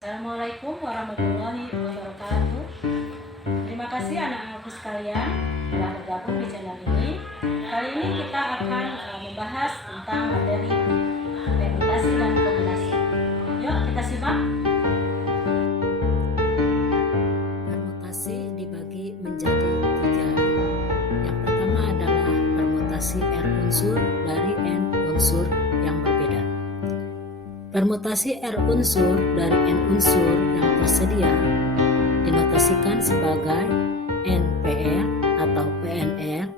Assalamualaikum warahmatullahi wabarakatuh. Terima kasih anak-anakku sekalian telah bergabung di channel ini. Kali ini kita akan membahas tentang materi permutasi dan kombinasi. Yuk kita simak. Permutasi dibagi menjadi 3. Yang pertama adalah permutasi R unsur dari N unsur yang berbeda. Permutasi R unsur dari N unsur yang tersedia dinotasikan sebagai NPR atau PNR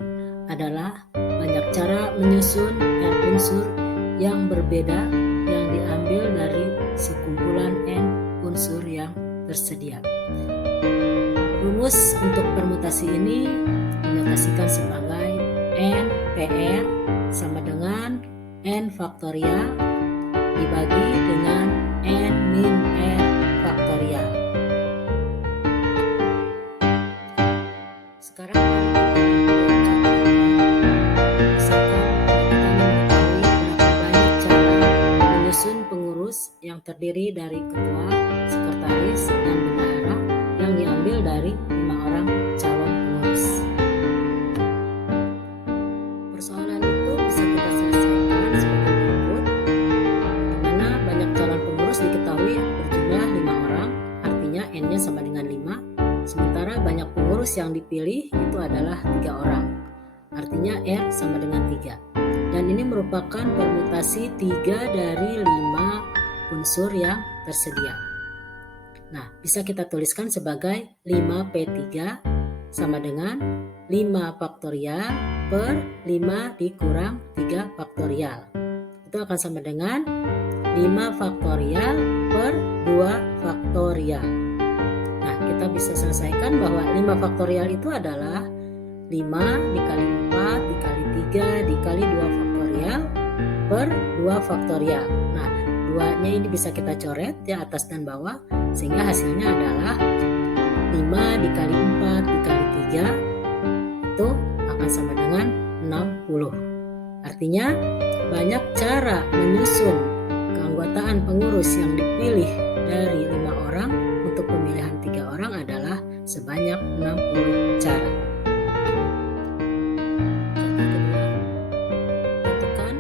adalah banyak cara menyusun R unsur yang berbeda yang diambil dari sekumpulan N unsur yang tersedia. Rumus untuk permutasi ini dinotasikan sebagai NPR sama dengan N faktorial dibagi dengan N min R faktorial. Sekarang misalkan kita mengetahui berapa banyak cara menyusun pengurus yang terdiri dari ketua, sekretaris, dan bendahara yang diambil dari 5 orang calon pengurus. Persoalan itu bisa kita selesaikan sebagai berikut, di mana banyak calon pengurus diketahui berjumlah 5 orang, artinya N-nya sama dengan 5, sementara banyak pengurus yang dipilih itu adalah 3 orang, artinya R sama dengan 3. Dan ini merupakan permutasi 3 dari 5 unsur yang tersedia. Nah, bisa kita tuliskan sebagai 5P3 sama dengan 5 faktorial per 5 dikurang 3 faktorial. Itu akan sama dengan 5 faktorial per 2 faktorial. Nah, kita bisa selesaikan bahwa 5 faktorial itu adalah 5 dikali 4 dikali 3 dikali 2 faktorial per 2 faktorial. Nah, 2-nya ini bisa kita coret ya atas dan bawah, sehingga hasilnya adalah 5 dikali 4 dikali 3 itu akan sama dengan 60. Artinya banyak cara menyusun keanggotaan pengurus yang dipilih dari 5 orang untuk pemilihan 3 orang adalah sebanyak 60 cara. Contoh kedua, tentukan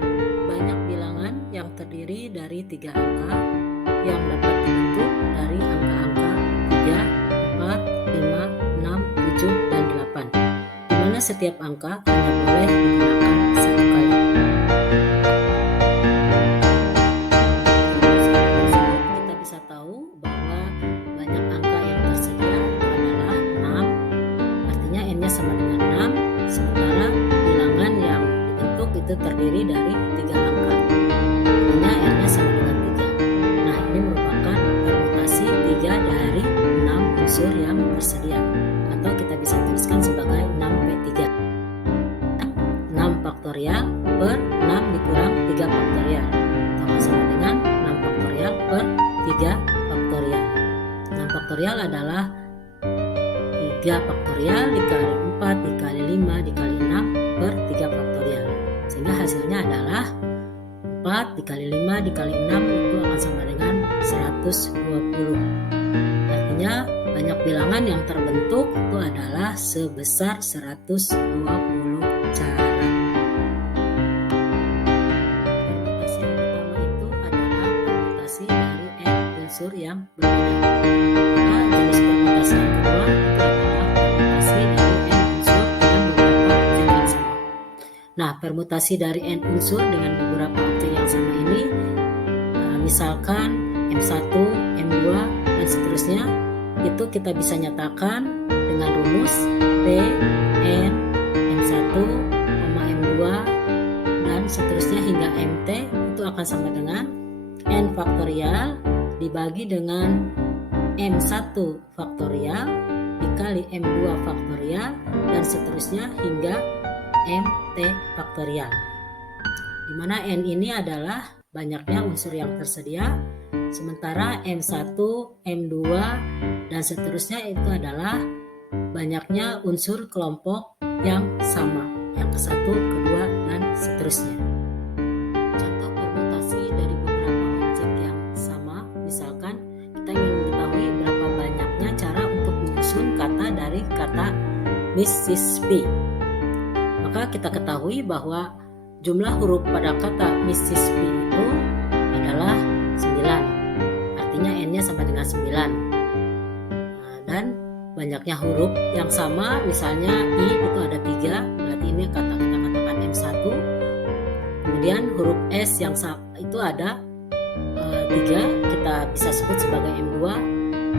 banyak bilangan yang terdiri dari 3 angka yang dapat dibentuk dari angka-angka 3, 4, 5, 6, 7, dan 8, di mana setiap angka hanya boleh digunakan 1 kali. Kita bisa tahu bahwa banyak angka yang tersedia itu adalah 6, artinya N-nya sama dengan 6, sementara bilangan yang dibentuk itu terdiri dari 3 angka, artinya N-nya sama dengan 3. Nah, ini merupakan permutasi 3 dari 6 unsur yang tersedia, atau kita bisa tuliskan sebagai 6P3. 6 faktorial per 6 dikurang 3 faktorial, atau sama dengan 6 faktorial per 3 faktorial. 6 faktorial adalah 3 faktorial dikali 4 dikali 5 dikali 6 per 3 faktorial, sehingga hasilnya adalah 4 dikali 5 dikali 6 itu akan sama dengan 120. Artinya banyak bilangan yang terbentuk itu adalah sebesar 120 cara. Permutasi yang pertama itu adalah permutasi dari N unsur yang berbeda. Maka jenis permutasi yang kedua itu adalah permutasi dari N unsur dengan beberapa objek yang sama. Nah, permutasi dari N unsur dengan beberapa objek yang sama ini, misalkan M1, M2, dan seterusnya, itu kita bisa nyatakan dengan rumus P, N, M1, M2, dan seterusnya hingga MT itu akan sama dengan N faktorial dibagi dengan M1 faktorial dikali M2 faktorial dan seterusnya hingga MT faktorial, di mana N ini adalah banyaknya unsur yang tersedia, sementara M1, M2, dan seterusnya itu adalah banyaknya unsur kelompok yang sama, yang ke-1, kedua, dan seterusnya. Contoh permutasi dari beberapa objek yang sama, misalkan kita ingin Mississippi. Maka kita ketahui bahwa jumlah huruf pada kata Mississippi itu adalah 9. Artinya N-nya sama dengan 9. Dan banyaknya huruf yang sama, misalnya I itu ada 3, berarti ini kita katakan M1. Kemudian huruf S yang itu ada 3, kita bisa sebut sebagai M2.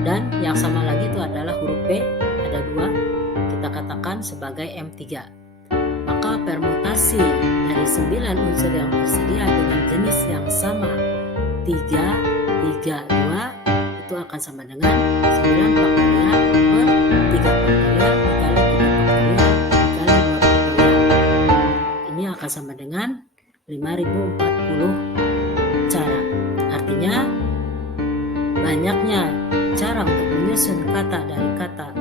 Dan yang sama lagi itu adalah huruf P, ada 2, kita katakan sebagai M3. Maka permutasi dari 9 unsur yang tersedia dengan jenis yang sama 3, 3, 2 itu akan sama dengan 9 faktorial per 3 faktorial dikali 3 faktorial dikali 2 faktorial. Ini akan sama dengan 5040 cara. Artinya banyaknya cara untuk menyusun kata dari kata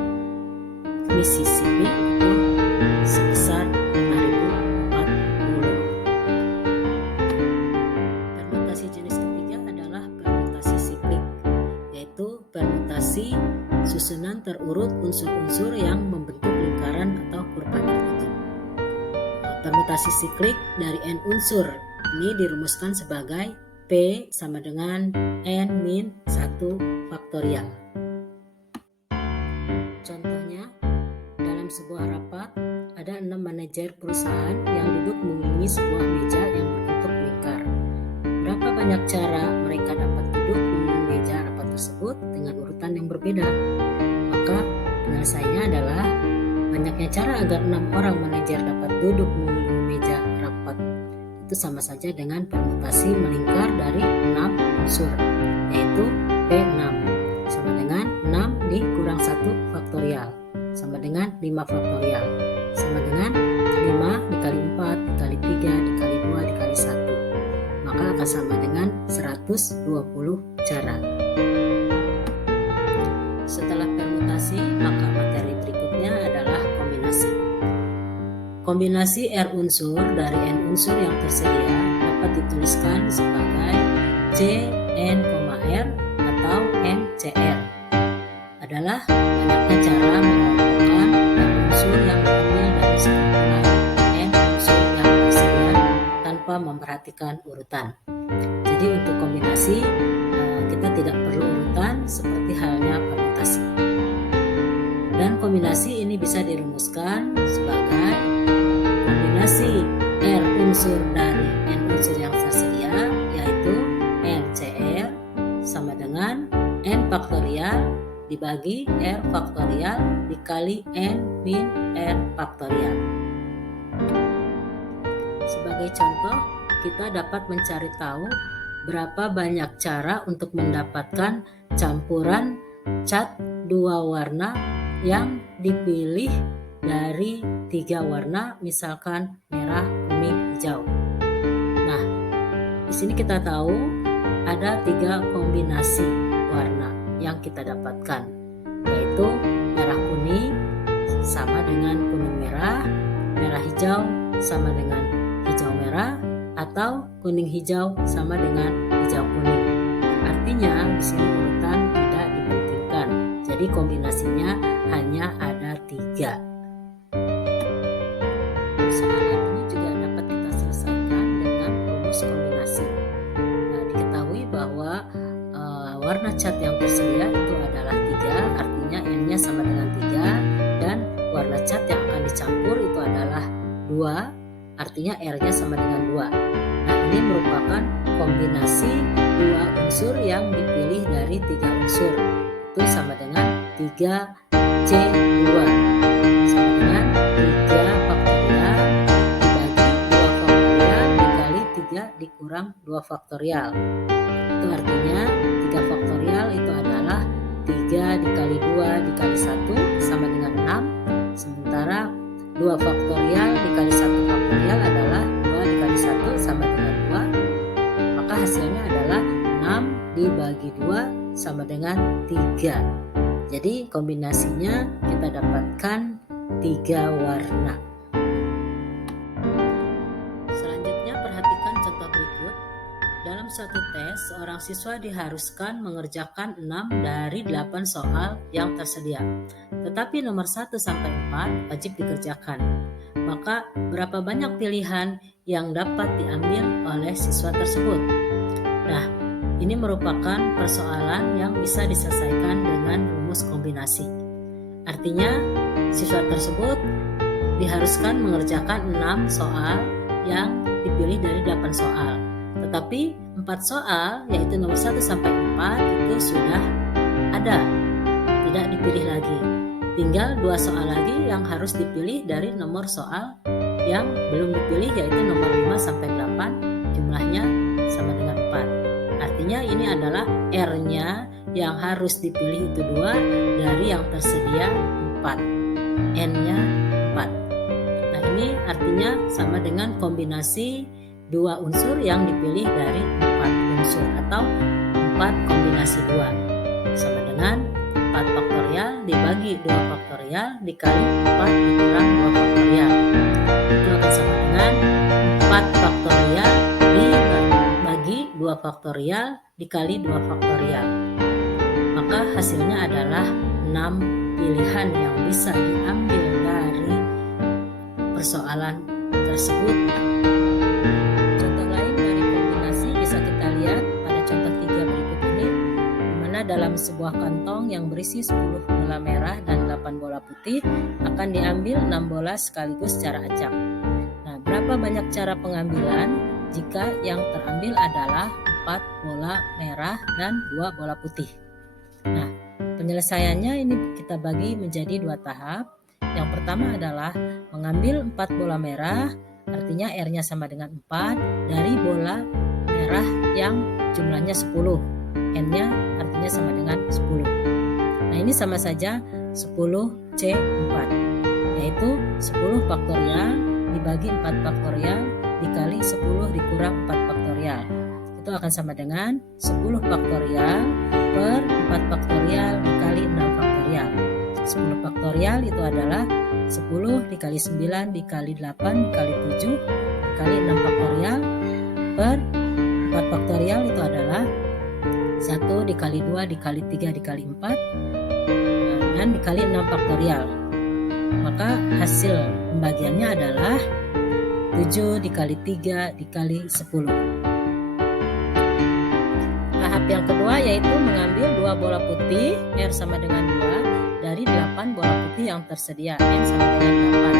Mississippi itu sebesar 5040. Permutasi jenis ketiga adalah permutasi siklik, yaitu permutasi susunan terurut unsur-unsur yang membentuk lingkaran atau kurva tertutup. Permutasi siklik dari n unsur ini dirumuskan sebagai P sama dengan N-1 faktorial. Contohnya, dalam sebuah rapat ada 6 manajer perusahaan yang duduk mengelilingi sebuah meja yang berbentuk lingkar. Berapa banyak cara mereka dapat duduk mengelilingi meja rapat tersebut dengan urutan yang berbeda? Maka penyelesaiannya adalah banyaknya cara agar 6 orang manajer dapat duduk mengelilingi meja rapat itu sama saja dengan permutasi melingkar dari 6 unsur, yaitu P6 sama dengan 6 dikurang 1 faktorial sama dengan 5 faktorial sama dengan 5 dikali 4 dikali 3 dikali 2 dikali 1, maka akan sama dengan 120 cara. Setelah permutasi, maka materi berikutnya adalah kombinasi. Kombinasi R unsur dari N unsur yang tersedia dapat dituliskan sebagai CN, R atau NCR. Adalah banyaknya cara mengelompokkan N unsur yang diambil dari sekumpulan N unsur yang tersedia tanpa memperhatikan urutan. Jadi untuk kombinasi kita tidak perlu urutan seperti halnya permutasi. Dan kombinasi ini bisa dirumuskan sebagai kombinasi R unsur dari N unsur yang tersedia, yaitu NCR sama dengan N faktorial dibagi R faktorial dikali N min R faktorial. Sebagai contoh, kita dapat mencari tahu berapa banyak cara untuk mendapatkan campuran cat 2 warna yang dipilih dari 3 warna, misalkan merah, kuning, hijau. Nah, di sini kita tahu ada 3 kombinasi warna yang kita dapatkan, yaitu merah kuning sama dengan kuning merah, merah hijau sama dengan hijau merah, atau kuning hijau sama dengan hijau kuning. Artinya di sini urutan tidak dipentingkan. Jadi kombinasinya hanya ada 3. Persoalan ini juga dapat kita selesaikan dengan rumus kombinasi. Diketahui bahwa warna cat yang tersedia itu adalah 3, artinya N-nya sama dengan 3, dan warna cat yang akan dicampur itu adalah 2, artinya R-nya sama dengan 2. Nah, ini merupakan kombinasi 2 unsur yang dipilih dari 3 unsur. Itu sama dengan 3C2 sama dengan 3 faktorial dibagi 2 faktorial dikali 3 dikurang 2 faktorial. Itu artinya 3 faktorial itu adalah 3 dikali 2 dikali 1 sama dengan 6, sementara 2 faktorial dikali 1 faktorial adalah 2 dikali 1 sama dengan 2, maka hasilnya adalah 6 dibagi 2 sama dengan 3. Jadi kombinasinya kita dapatkan 3 warna. Selanjutnya perhatikan contoh berikut. Dalam satu tes, seorang siswa diharuskan mengerjakan 6 dari 8 soal yang tersedia. Tetapi nomor 1 sampai 4 wajib dikerjakan. Maka berapa banyak pilihan yang dapat diambil oleh siswa tersebut? Nah, ini merupakan persoalan yang bisa diselesaikan dengan rumus kombinasi. Artinya, siswa tersebut diharuskan mengerjakan 6 soal yang dipilih dari 8 soal. Tetapi 4 soal, yaitu nomor 1 sampai 4 itu sudah ada, tidak dipilih lagi. Tinggal 2 soal lagi yang harus dipilih dari nomor soal yang belum dipilih, yaitu nomor 5 sampai 8, jumlahnya sama dengan 4. Artinya ini adalah R-nya yang harus dipilih itu 2 dari yang tersedia 4. N-nya 4. Nah, ini artinya sama dengan kombinasi 2 unsur yang dipilih dari 4 unsur atau 4 kombinasi 2. Sama dengan 4 faktorial dibagi 2 faktorial dikali 4 dikurang 2 faktorial. Itu akan sama dengan 4 faktorial dibagi 2 faktorial dikali 2 faktorial. Maka hasilnya adalah 6 pilihan yang bisa diambil dari persoalan tersebut. Contoh lain dari kombinasi bisa kita lihat pada contoh 3 berikut ini, di mana dalam sebuah kantong yang berisi 10 bola merah dan 8 bola putih akan diambil 6 bola sekaligus secara acak. Nah, berapa banyak cara pengambilan jika yang terambil adalah 4 bola merah dan 2 bola putih? Nah, penyelesaiannya ini kita bagi menjadi 2 tahap. Yang pertama adalah mengambil 4 bola merah, artinya R-nya sama dengan 4, dari bola merah yang jumlahnya 10. N-nya artinya sama dengan 10. Nah, ini sama saja 10C4, yaitu 10 faktorial dibagi 4 faktorial dikali 10 dikurang 4 faktorial. Itu akan sama dengan 10 faktorial per 4 faktorial dikali 6 faktorial. 10 faktorial itu adalah 10 dikali 9 dikali 8 dikali 7 dikali 6 faktorial per 4 faktorial itu adalah 1 dikali 2 dikali 3 dikali 4 dan dikali 6 faktorial. Maka hasil pembagiannya adalah 7 dikali 3 dikali 10. Tahap yang kedua yaitu mengambil 2 bola putih, R sama dengan 2, dari 8 bola putih yang tersedia, N sama dengan 8.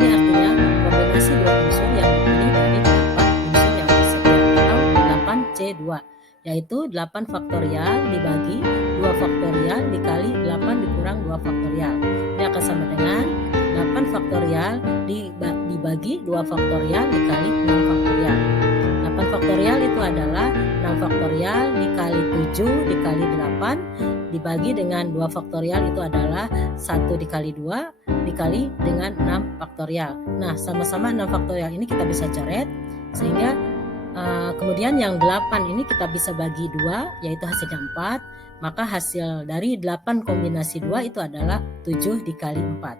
Ini artinya kombinasi 2 unsur yang dipilih dari 8 unsur yang tersedia atau 8C2, yaitu 8 faktorial dibagi 2 faktorial dikali 8 dikurang 2 faktorial. Ini akan sama dengan 8 faktorial dibagi 2 faktorial dikali 6 faktorial. 8 faktorial itu adalah 6 faktorial dikali 7 dikali 8 dibagi dengan 2 faktorial itu adalah 1 dikali 2 dikali dengan 6 faktorial. Nah, sama-sama 6 faktorial ini kita bisa coret sehingga kemudian yang 8 ini kita bisa bagi 2, yaitu hasilnya 4. Maka hasil dari 8 kombinasi 2 itu adalah 7 dikali 4.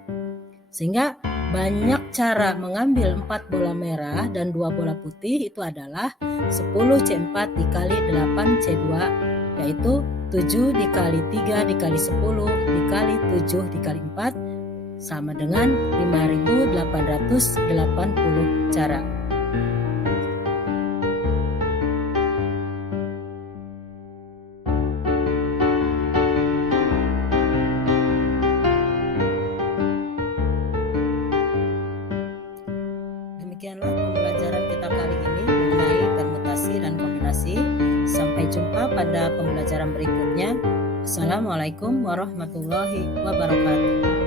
Sehingga banyak cara mengambil 4 bola merah dan 2 bola putih itu adalah 10C4 dikali 8C2, yaitu 7 dikali 3 dikali 10 dikali 7 dikali 4 sama dengan 5.880 cara. Demikianlah pembelajaran kita kali ini mengenai permutasi dan kombinasi. Sampai jumpa pada pembelajaran berikutnya. Assalamualaikum warahmatullahi wabarakatuh.